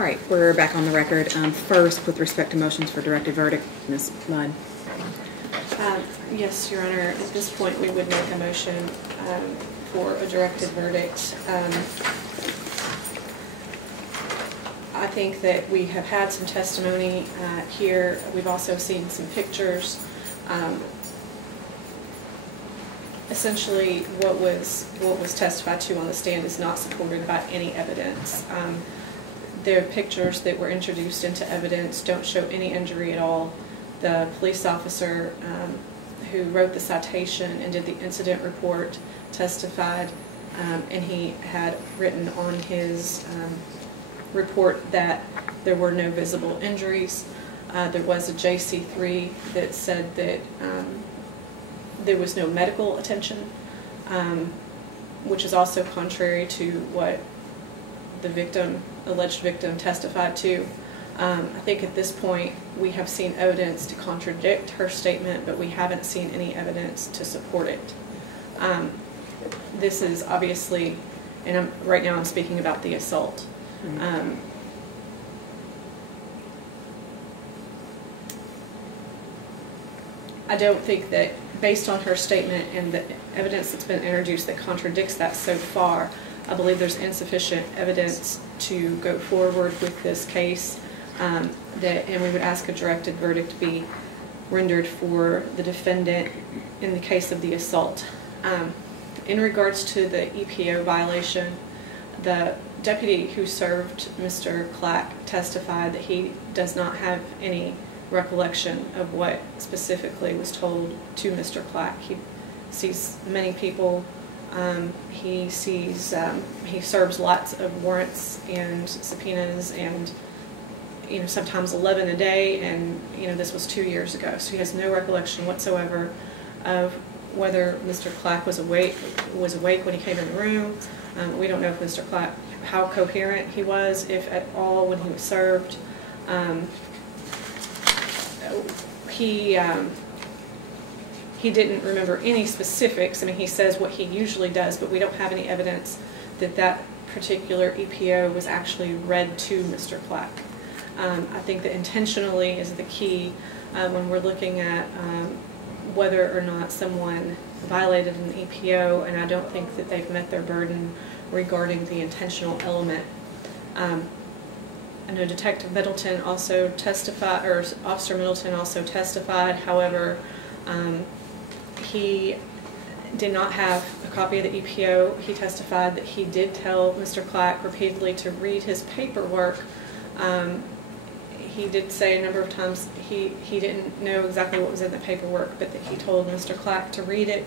All right, we're back on the record. First, with respect to motions for directed verdict, Ms. Mudd. Yes, Your Honor. At this point, we would make a motion for a directed verdict. I think that we have had some testimony here. We've also seen some pictures. Essentially, what was testified to on the stand is not supported by any evidence. The pictures that were introduced into evidence don't show any injury at all. The police officer who wrote the citation and did the incident report testified, and he had written on his report that there were no visible injuries. There was a JC3 that said that there was no medical attention, which is also contrary to what the alleged victim testified to. I think at this point we have seen evidence to contradict her statement, but we haven't seen any evidence to support it. This is obviously, and right now I'm speaking about the assault. I don't think that, based on her statement and the evidence that's been introduced that contradicts that so far, I believe there's insufficient evidence to go forward with this case, and we would ask a directed verdict be rendered for the defendant in the case of the assault. In regards to the EPO violation, the deputy who served Mr. Clack testified that he does not have any recollection of what specifically was told to Mr. Clack. He sees many people. He serves lots of warrants and subpoenas, and sometimes 11 a day, and this was 2 years ago, so he has no recollection whatsoever of whether Mr. Clack was awake when he came in the room. We don't know if Mr. Clack, how coherent he was, if at all, when he was served. He didn't remember any specifics. I mean, he says what he usually does, but we don't have any evidence that that particular EPO was actually read to Mr. Clack. I think that intentionally is the key when we're looking at whether or not someone violated an EPO, and I don't think that they've met their burden regarding the intentional element. I know Detective Middleton also testified, or Officer Middleton also testified. However, he did not have a copy of the EPO. He testified that he did tell Mr. Clack repeatedly to read his paperwork. He did say a number of times he didn't know exactly what was in the paperwork, but that he told Mr. Clack to read it.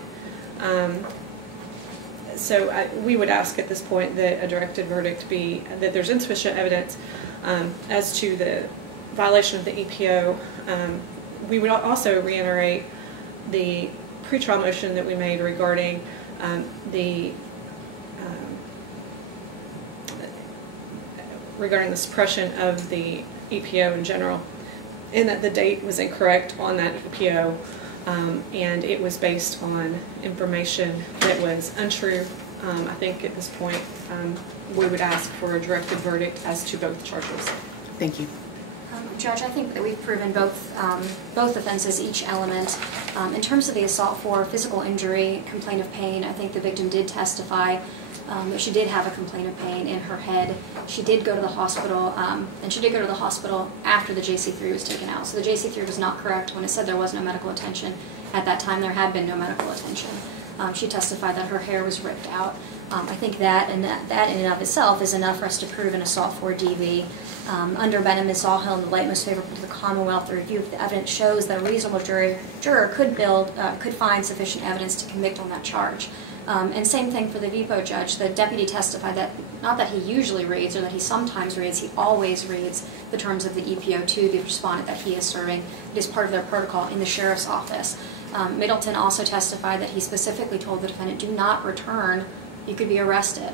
So we would ask at this point that a directed verdict be that there's insufficient evidence as to the violation of the EPO. We would also reiterate the pretrial motion that we made regarding regarding the suppression of the EPO in general, and that the date was incorrect on that EPO, and it was based on information that was untrue. I think at this point we would ask for a directed verdict as to both charges. Thank you. Judge, I think that we've proven both offenses, each element. In terms of the assault for physical injury, complaint of pain, I think the victim did testify that she did have a complaint of pain in her head. She did go to the hospital, and she did go to the hospital after the JC3 was taken out. So the JC3 was not correct when it said there was no medical attention. At that time, there had been no medical attention. She testified that her hair was ripped out. I think that in and of itself is enough for us to prove an assault for DV. Under Benham and Sawhill, in the light most favorable to the Commonwealth, the review of the evidence shows that a reasonable juror could find sufficient evidence to convict on that charge. And same thing for the VPO judge. The deputy testified that, not that he usually reads or that he sometimes reads, he always reads the terms of the EPO to the respondent that he is serving. It is part of their protocol in the sheriff's office. Middleton also testified that he specifically told the defendant, do not return, you could be arrested.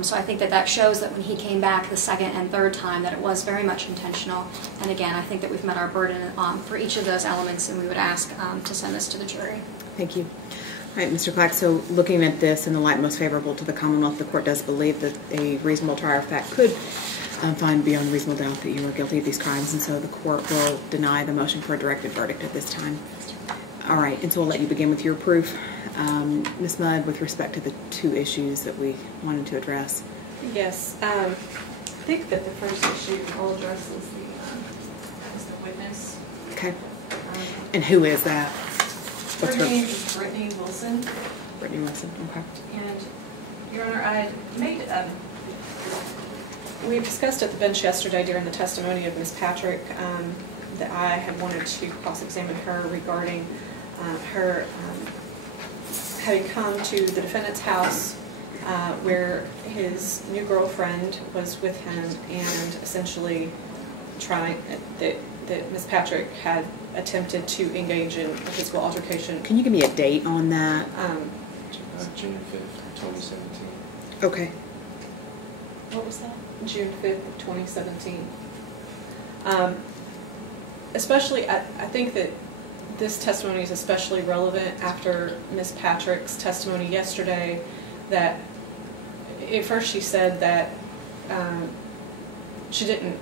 So I think that shows that when he came back the second and third time that it was very much intentional. And again, I think that we've met our burden for each of those elements, and we would ask to send this to the jury. Thank you. All right, Mr. Clack, so looking at this in the light most favorable to the Commonwealth, the court does believe that a reasonable trier of fact could find beyond reasonable doubt that you are guilty of these crimes, and so the court will deny the motion for a directed verdict at this time. All right, and so we'll let you begin with your proof. Ms. Mudd, with respect to the two issues that we wanted to address. Yes, I think that the first issue I'll address is the witness. Okay. And who is that? Her name is Brittany Wilson. Brittany Wilson, okay. And, Your Honor, I made, we discussed at the bench yesterday during the testimony of Ms. Patrick that I had wanted to cross-examine her regarding her having come to the defendant's house where his new girlfriend was with him, and essentially trying that Ms. Patrick had attempted to engage in a physical altercation. Can you give me a date on that? June 5th, 2017. Okay. What was that? June 5th of 2017. Especially, I think that this testimony is especially relevant after Ms. Patrick's testimony yesterday, that at first she said that she didn't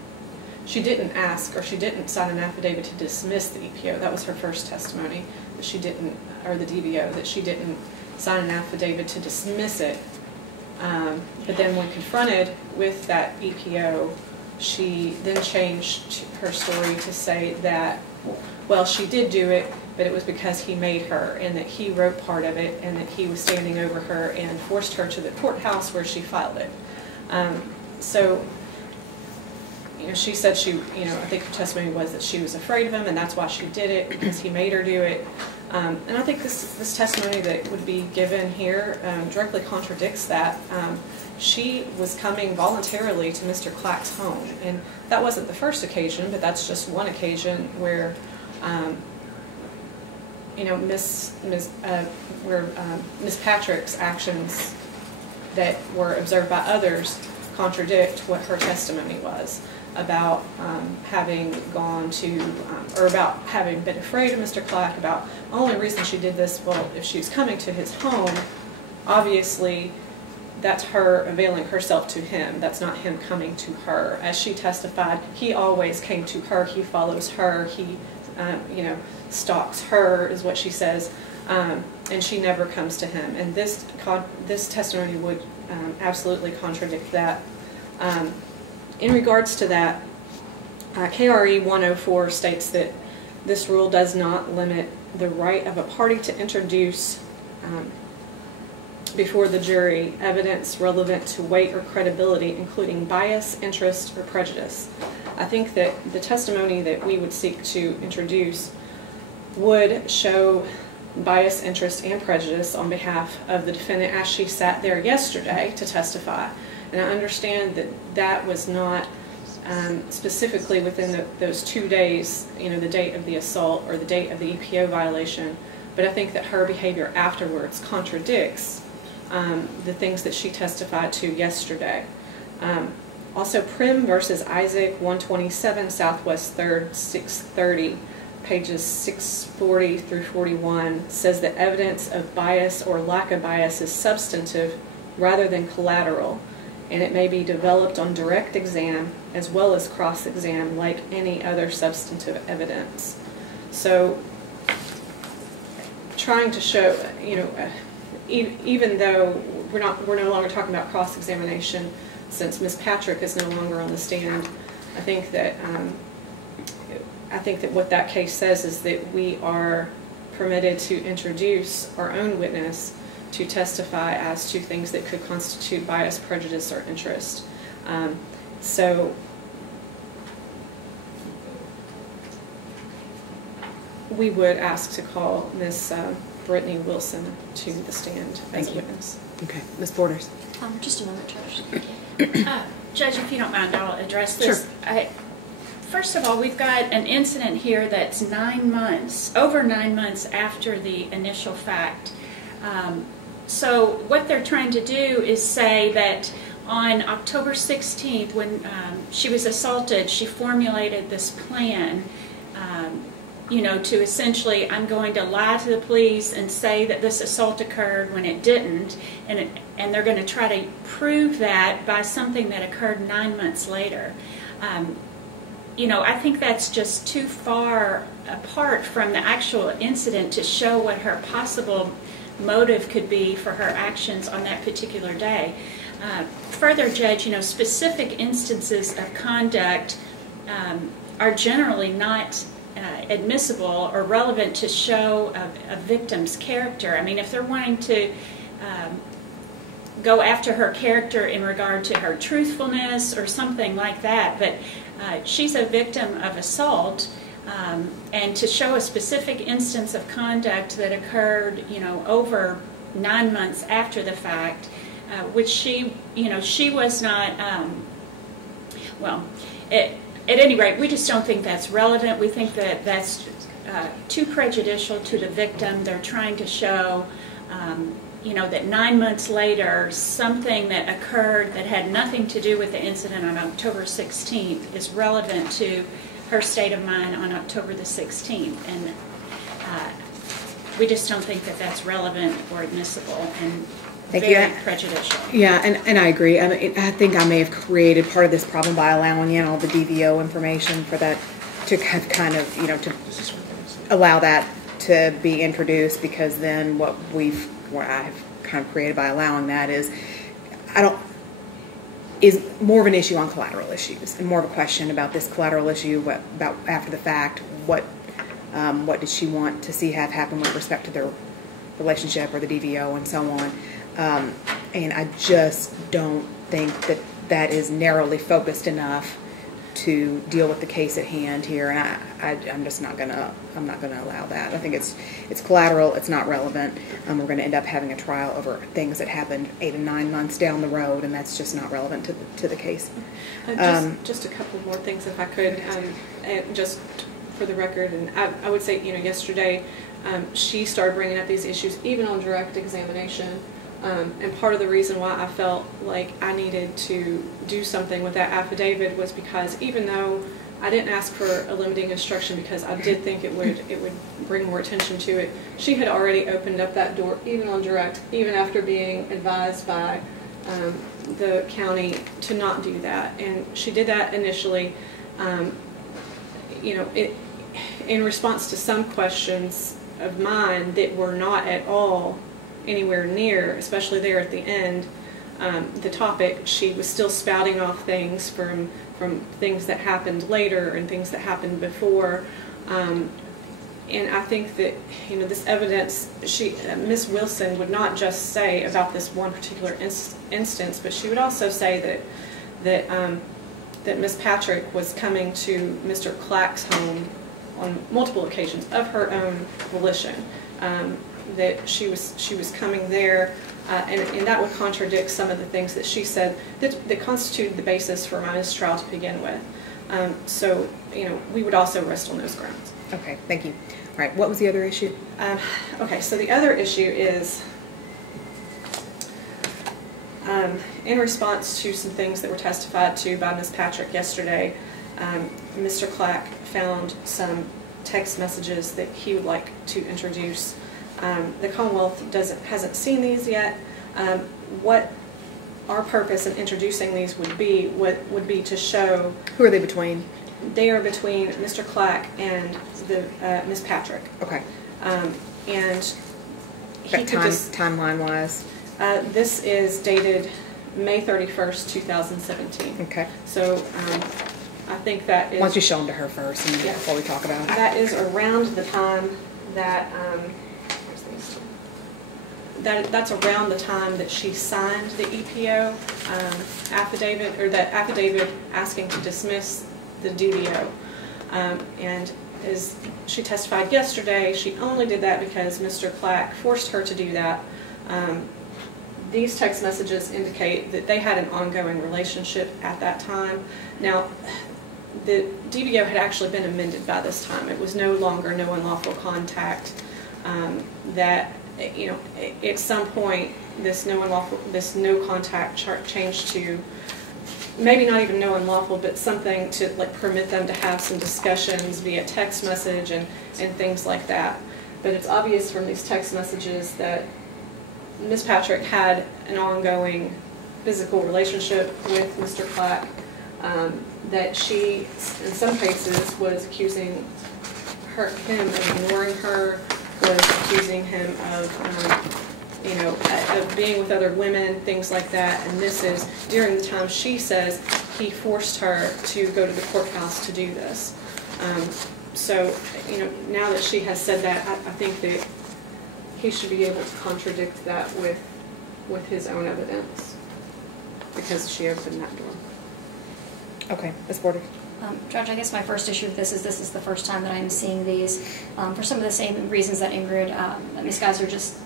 ask, or she didn't sign an affidavit to dismiss the EPO. That was her first testimony, that she didn't, or the DVO, that she didn't sign an affidavit to dismiss it. But then when confronted with that EPO, she then changed her story to say that, well, she did do it, but it was because he made her, and that he wrote part of it, and that he was standing over her and forced her to the courthouse where she filed it. So, you know, she said I think her testimony was that she was afraid of him, and that's why she did it, because he made her do it. And I think this testimony that would be given here directly contradicts that. She was coming voluntarily to Mr. Clack's home, and that wasn't the first occasion, but that's just one occasion where, Miss Patrick's actions that were observed by others contradict what her testimony was about having gone to, or about having been afraid of Mr. Clack, about the only reason she did this, well, if she was coming to his home, obviously that's her availing herself to him. That's not him coming to her. As she testified, he always came to her. He follows her. He, stalks her, is what she says, and she never comes to him. And this testimony would absolutely contradict that. In regards to that, KRE 104 states that this rule does not limit the right of a party to introduce before the jury evidence relevant to weight or credibility, including bias, interest, or prejudice. I think that the testimony that we would seek to introduce would show bias, interest, and prejudice on behalf of the defendant as she sat there yesterday to testify. And I understand that that was not specifically within those 2 days, the date of the assault or the date of the EPO violation, but I think that her behavior afterwards contradicts the things that she testified to yesterday. Also, Prim versus Isaac, 127 Southwest 3rd, 630, pages 640 through 41, says that evidence of bias or lack of bias is substantive rather than collateral, and it may be developed on direct exam as well as cross-exam like any other substantive evidence. So, trying to show, even though we're no longer talking about cross-examination, since Ms. Patrick is no longer on the stand, I think that what that case says is that we are permitted to introduce our own witness to testify as to things that could constitute bias, prejudice, or interest. So we would ask to call Ms. Brittany Wilson to the stand as a witness. Okay, Ms. Borders. Just a moment, Judge. Judge, if you don't mind, I'll address this. Sure. First of all, we've got an incident here that's over 9 months after the initial fact. So what they're trying to do is say that on October 16th, when she was assaulted, she formulated this plan you know, to essentially, I'm going to lie to the police and say that this assault occurred when it didn't, and they're going to try to prove that by something that occurred 9 months later. You know, I think that's just too far apart from the actual incident to show what her possible motive could be for her actions on that particular day. Further, Judge, you know, specific instances of conduct are generally not admissible or relevant to show a victim's character. I mean, if they're wanting to go after her character in regard to her truthfulness or something like that, but she's a victim of assault, and to show a specific instance of conduct that occurred, you know, over 9 months after the fact, which she, you know, she was not, well, at any rate, we just don't think that's relevant. We think that that's too prejudicial to the victim. They're trying to show, you know, that 9 months later, something that occurred that had nothing to do with the incident on October 16th is relevant to her state of mind on October the 16th. And we just don't think that that's relevant or admissible and very prejudicial. Yeah, and I agree. I think I may have created part of this problem by allowing in all the DVO information for that to have kind of, you know, to allow that to be introduced, because then what I've kind of created by allowing that is more of an issue on collateral issues and more of a question about this collateral issue, about after the fact, what did she want to see have happen with respect to their relationship or the DVO and so on. And I just don't think that that is narrowly focused enough to deal with the case at hand here, and I'm just not gonna allow that. I think it's collateral, it's not relevant. We're going to end up having a trial over things that happened 8 and 9 months down the road, and that's just not relevant to the case. Just a couple more things, if I could, and just for the record, and I would say, you know, yesterday she started bringing up these issues even on direct examination. And part of the reason why I felt like I needed to do something with that affidavit was because even though I didn't ask for a limiting instruction because I did think it would bring more attention to it, she had already opened up that door even on direct, even after being advised by the county to not do that. And she did that initially, you know, in response to some questions of mine that were not at all anywhere near, especially there at the end, the topic. She was still spouting off things from things that happened later and things that happened before, and I think that, you know, this evidence, Ms. Wilson would not just say about this one particular instance, but she would also say that Ms. Patrick was coming to Mr. Clack's home on multiple occasions of her own volition. That she was coming there, and that would contradict some of the things that she said that constituted the basis for my mistrial to begin with. So, you know, we would also rest on those grounds. Okay, thank you. All right, what was the other issue? Okay, so the other issue is in response to some things that were testified to by Ms. Patrick yesterday. Mr. Clack found some text messages that he would like to introduce. The Commonwealth hasn't seen these yet. What our purpose in introducing these would be to show. Who are they between? They are between Mr. Clack and Ms. Patrick. Okay. And he could timeline-wise. This is dated May 31st, 2017. Okay. So I think that is. Why don't you show them to her first, and before we talk about it. That is around the time that. That's around the time that she signed the EPO affidavit, or that affidavit asking to dismiss the DVO. And as she testified yesterday, she only did that because Mr. Clack forced her to do that. These text messages indicate that they had an ongoing relationship at that time. Now, the DVO had actually been amended by this time. It was no longer no unlawful contact. That, you know, at some point this no contact chart changed to maybe not even no unlawful, but something to like permit them to have some discussions via text message and things like that. But it's obvious from these text messages that Ms. Patrick had an ongoing physical relationship with Mr. Clack, that she, in some cases, was accusing him of ignoring her, was accusing him of, of being with other women, things like that. And this is during the time she says he forced her to go to the courthouse to do this. So, now that she has said that, I think that he should be able to contradict that with his own evidence, because she opened that door. Okay, Ms. Porter. Judge, I guess my first issue with this is the first time that I'm seeing these, for some of the same reasons that Ingrid, that Ms. Geiser just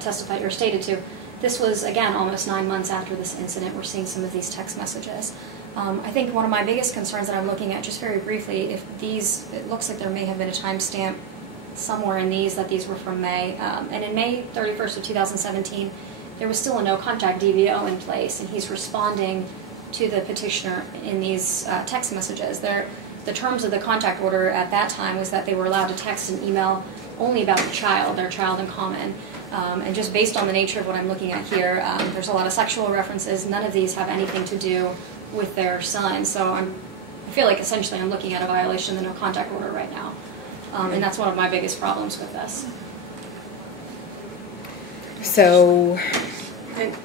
testified or stated to. This was, again, almost 9 months after this incident. We're seeing some of these text messages. I think one of my biggest concerns that I'm looking at, just very briefly, it looks like there may have been a timestamp somewhere in these that these were from May. And in May 31st of 2017, there was still a no contact DVO in place, and he's responding to the petitioner in these text messages. The terms of the contact order at that time was that they were allowed to text and email only about the child, their child in common. And just based on the nature of what I'm looking at here, there's a lot of sexual references. None of these have anything to do with their son. So I feel like essentially I'm looking at a violation of the no contact order right now. And that's one of my biggest problems with this. So, And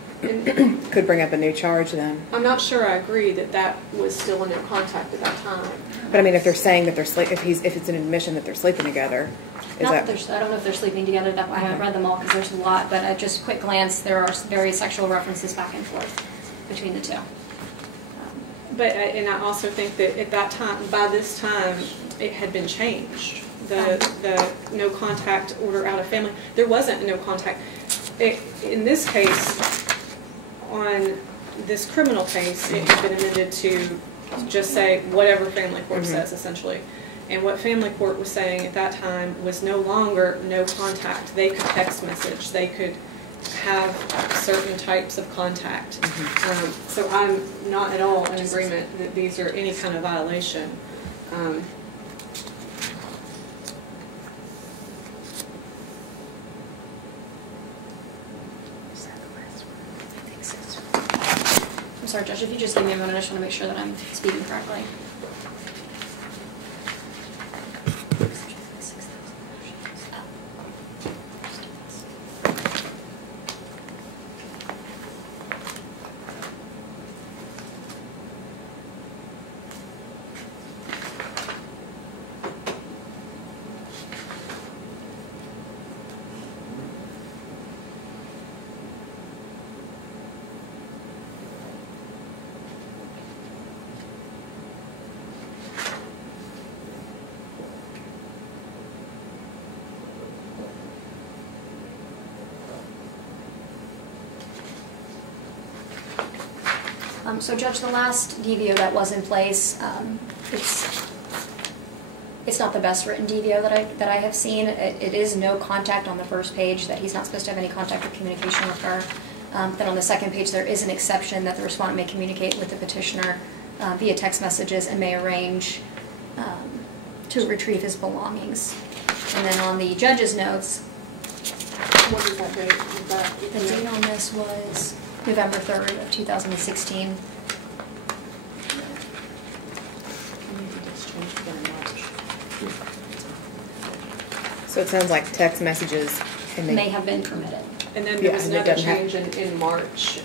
could bring up a new charge then. I'm not sure I agree that was still a no contact at that time. But I mean, if they're saying that they're if it's an admission that they're sleeping together, I don't know if they're sleeping together. I haven't read them all because there's a lot. But at just quick glance, there are very sexual references back and forth between the two. And I also think that at that time, by this time, it had been changed. The no contact order out of family. There wasn't a no contact. In this case, on this criminal case, it had been amended to just say whatever family court says, essentially. And what family court was saying at that time was no longer no contact. They could text message. They could have certain types of contact. So I'm not at all in agreement that these are any kind of violation. I'm sorry, Judge, if you just give me a minute, I just want to make sure that I'm speaking correctly. So, Judge, the last DVO that was in place, it's not the best written DVO that I have seen. It is no contact on the first page, that he's not supposed to have any contact or communication with her. Then on the second page, there is an exception that the respondent may communicate with the petitioner via text messages and may arrange to retrieve his belongings. And then on the judge's notes, What is that date? the date on this was November 3rd of 2016. So it sounds like text messages May have been permitted. And then there was and it another doesn't change in March.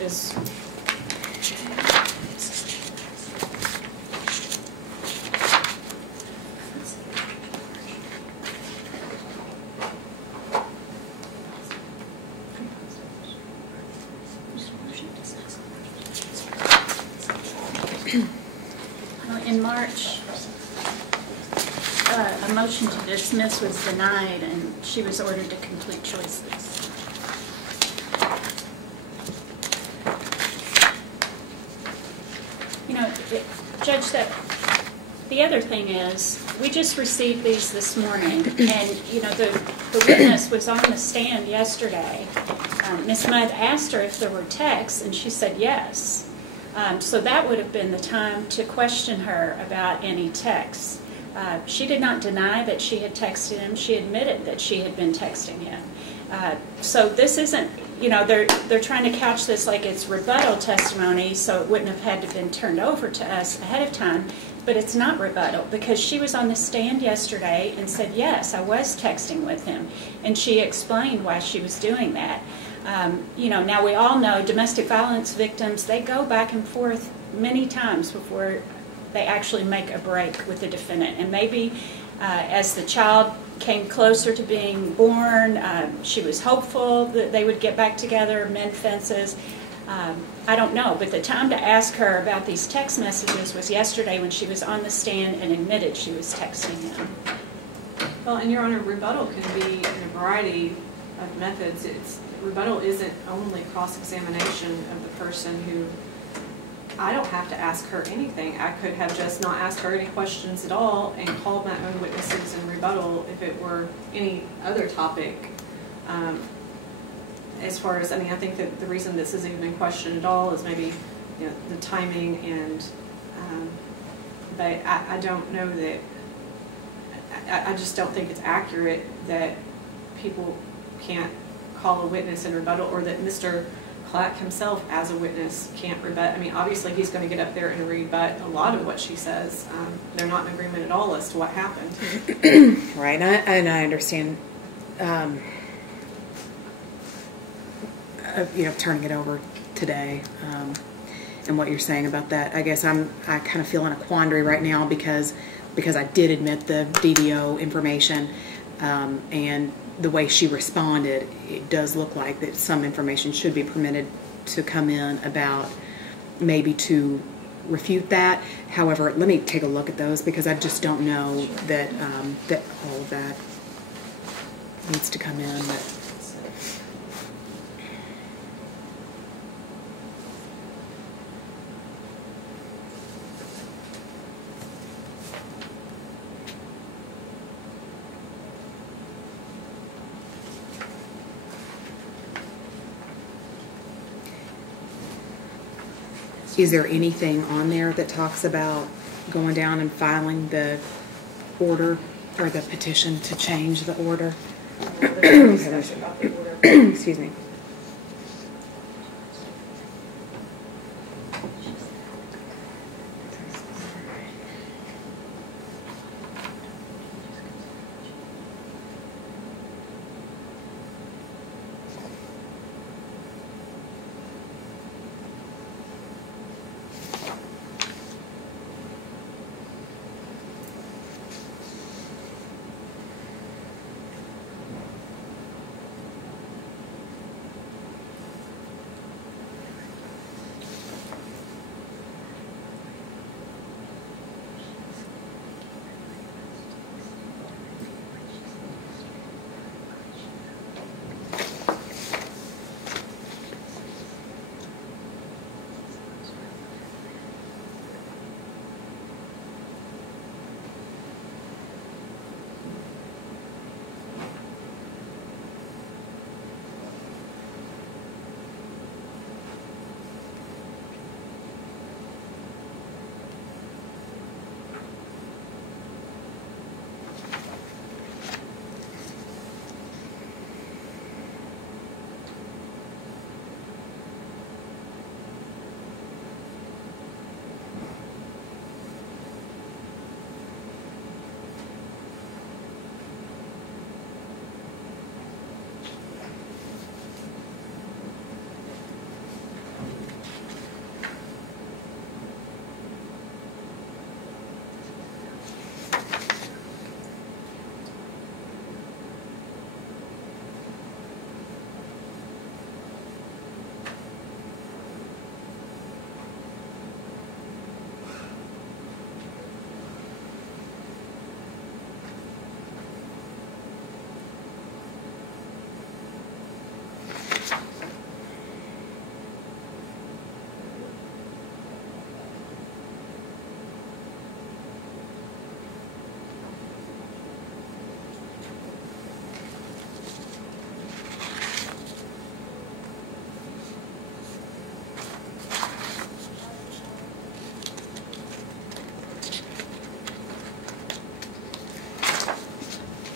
In March, a motion to dismiss was denied, and she was ordered to complete choices. Judge, the other thing is, we just received these this morning, and the witness was on the stand yesterday. Ms. Mudd asked her if there were texts, and she said yes. So that would have been the time to question her about any texts. She did not deny that she had texted him. She admitted that she had been texting him. So this isn't, you know, they're trying to couch this like it's rebuttal testimony, so it wouldn't have had to have been turned over to us ahead of time. But it's not rebuttal, because she was on the stand yesterday and said, yes, I was texting with him. And she explained why she was doing that. You know, now we all know domestic violence victims, they go back and forth many times before they actually make a break with the defendant. And maybe as the child came closer to being born, she was hopeful that they would get back together, mend fences. I don't know, but the time to ask her about these text messages was yesterday when she was on the stand and admitted she was texting him. Well, and Your Honor, rebuttal can be in a variety of methods. Rebuttal isn't only cross-examination of the person who, I don't have to ask her anything. I could have just not asked her any questions at all and called my own witnesses in rebuttal if it were any other topic. As far as, I mean, I think that the reason this isn't even in question at all is maybe, you know, the timing, and but I don't know that, I just don't think it's accurate that people can't call a witness in rebuttal, or that Mr. Clack himself as a witness can't rebut. I mean, obviously he's going to get up there and rebut a lot of what she says. They're not in agreement at all as to what happened. Right, and I understand, you know, turning it over today, and what you're saying about that. I guess I kind of feel in a quandary right now because I did admit the DDO information, and the way she responded, it does look like that some information should be permitted to come in about maybe to refute that. However, let me take a look at those, because I just don't know that that all of that needs to come in. But is there anything on there that talks about going down and filing the order or the petition to change the order? Excuse me.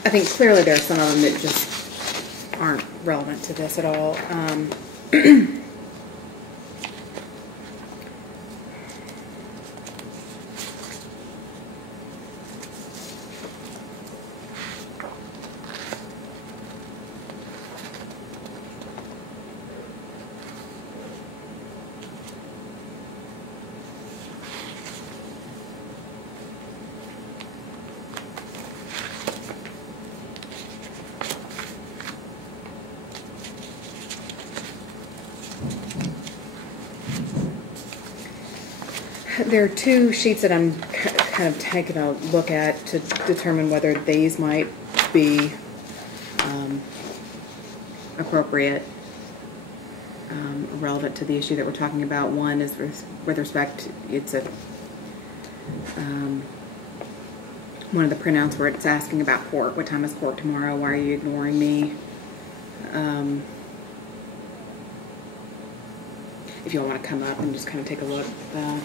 I think clearly there are some of them that just aren't relevant to this at all. There are two sheets that I'm kind of taking a look at to determine whether these might be appropriate, relevant to the issue that we're talking about. One is with respect, it's a one of the printouts where it's asking about court. What time is court tomorrow? Why are you ignoring me? If you all want to come up and just kind of take a look at that.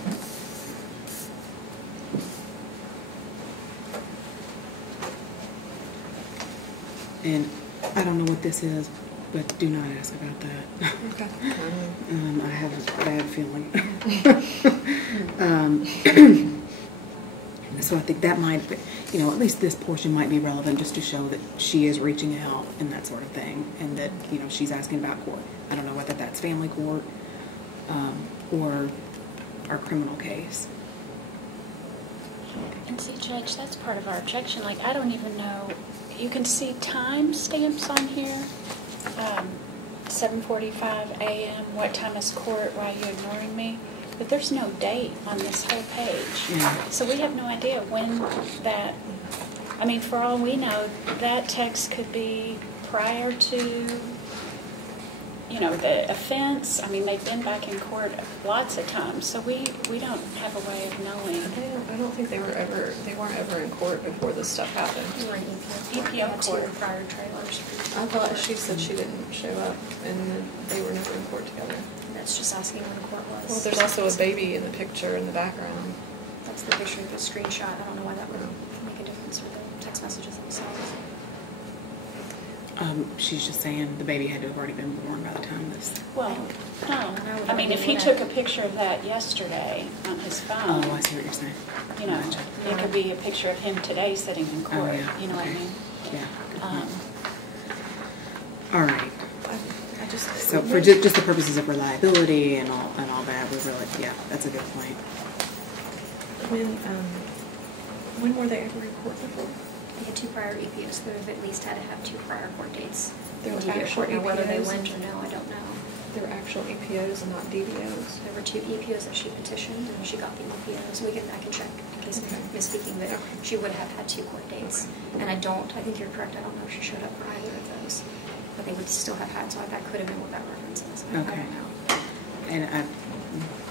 And I don't know what this is, but do not ask about that. Okay. I have a bad feeling. So I think that might be, you know, at least this portion might be relevant just to show that she is reaching out and that sort of thing, and that, you know, she's asking about court. I don't know whether that's family court or our criminal case. And see, Judge, that's part of our objection. Like, I don't even know. You can see time stamps on here. 7:45 a.m. What time is court? Why are you ignoring me? But there's no date on this whole page. Yeah. So we have no idea when that, I mean, for all we know, that text could be prior to, you know, the offense. I mean, they've been back in court lots of times, so we don't have a way of knowing. I don't think they weren't ever in court before this stuff happened. We were in EPO court. two prior trailers. I thought she said she didn't show up, and then they were never in court together. That's just asking when the court was. Well, there's also a baby in the picture in the background. That's the picture of the screenshot. I don't know why that would make a difference for the text messages themselves. She's just saying the baby had to have already been born by the time this. Well, no. I mean, if he took a picture of that yesterday on his phone. Oh, I see what you're saying. You know, Gotcha. it could be a picture of him today sitting in court. Oh, yeah. You know Okay. what I mean? Yeah. Good point. Um, All right. I just So for just the purposes of reliability and all that, we really, yeah, that's a good point. when were they ever in court before? They had two prior EPOs. They would have at least had to have two prior court dates. There were To get actual court. Now, whether they EPOs? went or no, I don't know. There were actual EPOs and not DVOs. There were two EPOs that she petitioned, and she got the EPOs. I can check in case Okay. I'm misspeaking, but she would have had two court dates. And I think you're correct, I don't know if she showed up for either of those. But they would still have had, so that could have been what that reference is. I Okay. don't know. And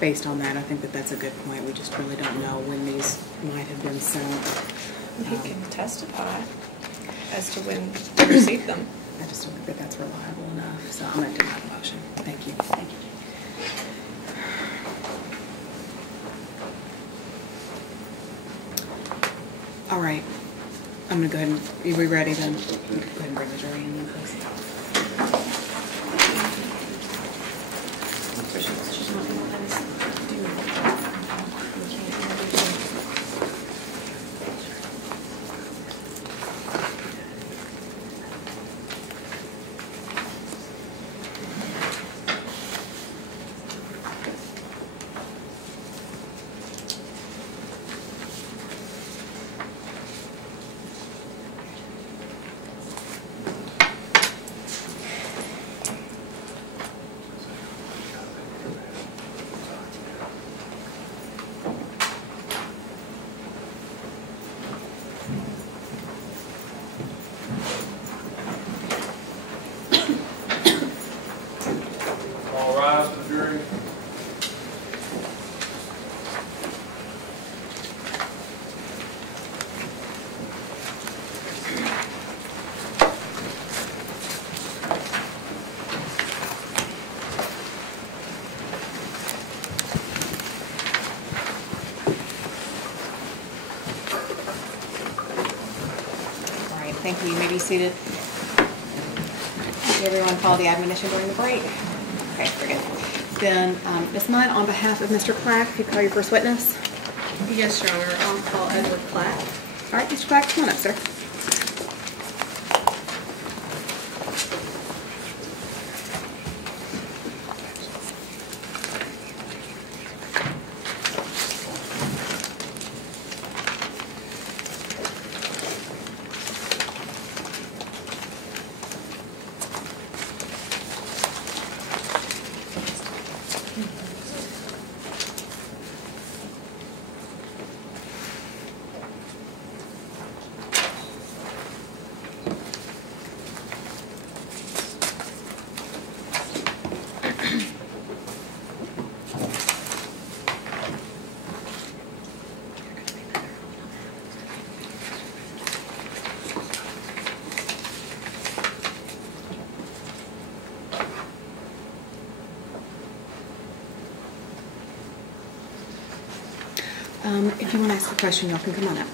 based on that, I think that that's a good point. We just really don't know when these might have been sent. He can testify as to when he received them. I just don't think that that's reliable enough. So I'm going to deny the motion. Thank you. Thank you. All right. I'm going to go ahead and, are we ready then? Go ahead and bring the jury in, please. She's not the one that is doing it. Thank you. You may be seated. Did everyone follow the admonition during the break? Okay, very good. Then, Ms. Mudd, on behalf of Mr. Clack, if you call your first witness. Yes, Your Honor. I'll call Edward Clack. All right, Mr. Clack, come on up, sir. If you want to ask a question, y'all can come on up.